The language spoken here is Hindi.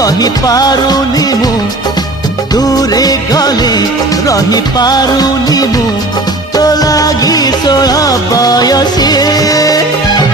रही पारुनी मु दूरे गले रही पारुनी मु तो लागी 16 बयसी